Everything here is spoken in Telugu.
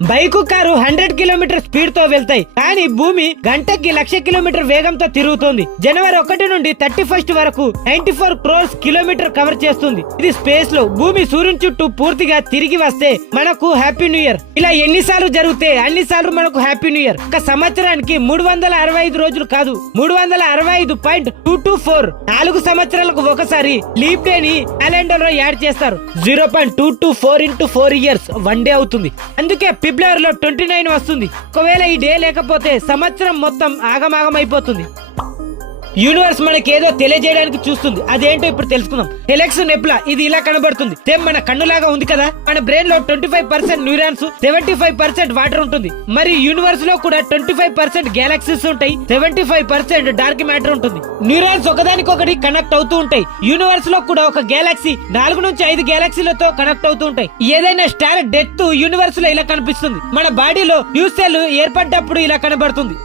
బైకు కారు 100 కిలోమీటర్ స్పీడ్ తో వెళ్తాయి, కానీ భూమి గంటకి 1,00,000 కిలోమీటర్ వేగంతో తిరుగుతోంది. జనవరి 1 నుండి 31 వరకు 94 క్రోర్స్ కిలోమీటర్ కవర్ చేస్తుంది. ఇది స్పేస్ లో భూమి సూర్యుని చుట్టూ పూర్తిగా తిరిగి వస్తే మనకు హ్యాపీ న్యూ ఇయర్. ఇలా ఎన్నిసార్లు జరిగితే అన్నిసార్లు మనకు హ్యాపీ న్యూ ఇయర్. ఒక సంవత్సరానికి 365 రోజులు కాదు, 365.224 4 సంవత్సరాలకు ఒకసారి లీప్ డే ని క్యాలెండర్ లో యాడ్ చేస్తారు. 0.224 into 4 years 1 డే అవుతుంది. అందుకే ఫిబ్రవరిలో 29 వస్తుంది. ఒకవేళ ఈ డే లేకపోతే సంవత్సరం మొత్తం ఆగమాగం అయిపోతుంది. యూనివర్స్ మనకి ఏదో తెలియజేయడానికి చూస్తుంది. అదేంటో ఇప్పుడు తెలుసుకుందాం. హెలెక్స్ నెబులా ఇది ఇలా కనబడుతుంది. సేమ్ మన కన్నులాగా ఉంది కదా. మన బ్రెయిన్ లో 25% న్యూరాన్స్, 75% వాటర్ ఉంటుంది. మరి యూనివర్స్ లో కూడా 25% గ్యాలక్సీస్ ఉంటాయి, 75% డార్క్ మ్యాటర్ ఉంటుంది. న్యూరాన్స్ ఒకదానికొకటి కనెక్ట్ అవుతూ ఉంటాయి. యూనివర్స్ లో కూడా ఒక గ్యాలక్సీ 4 నుంచి 5 గ్యాలక్సీలతో కనెక్ట్ అవుతూ ఉంటాయి. ఏదైనా స్టార్ డెత్ యూనివర్స్ లో ఇలా కనిపిస్తుంది. మన బాడీలో న్యూ సెల్ ఏర్పడ్డప్పుడు ఇలా కనబడుతుంది.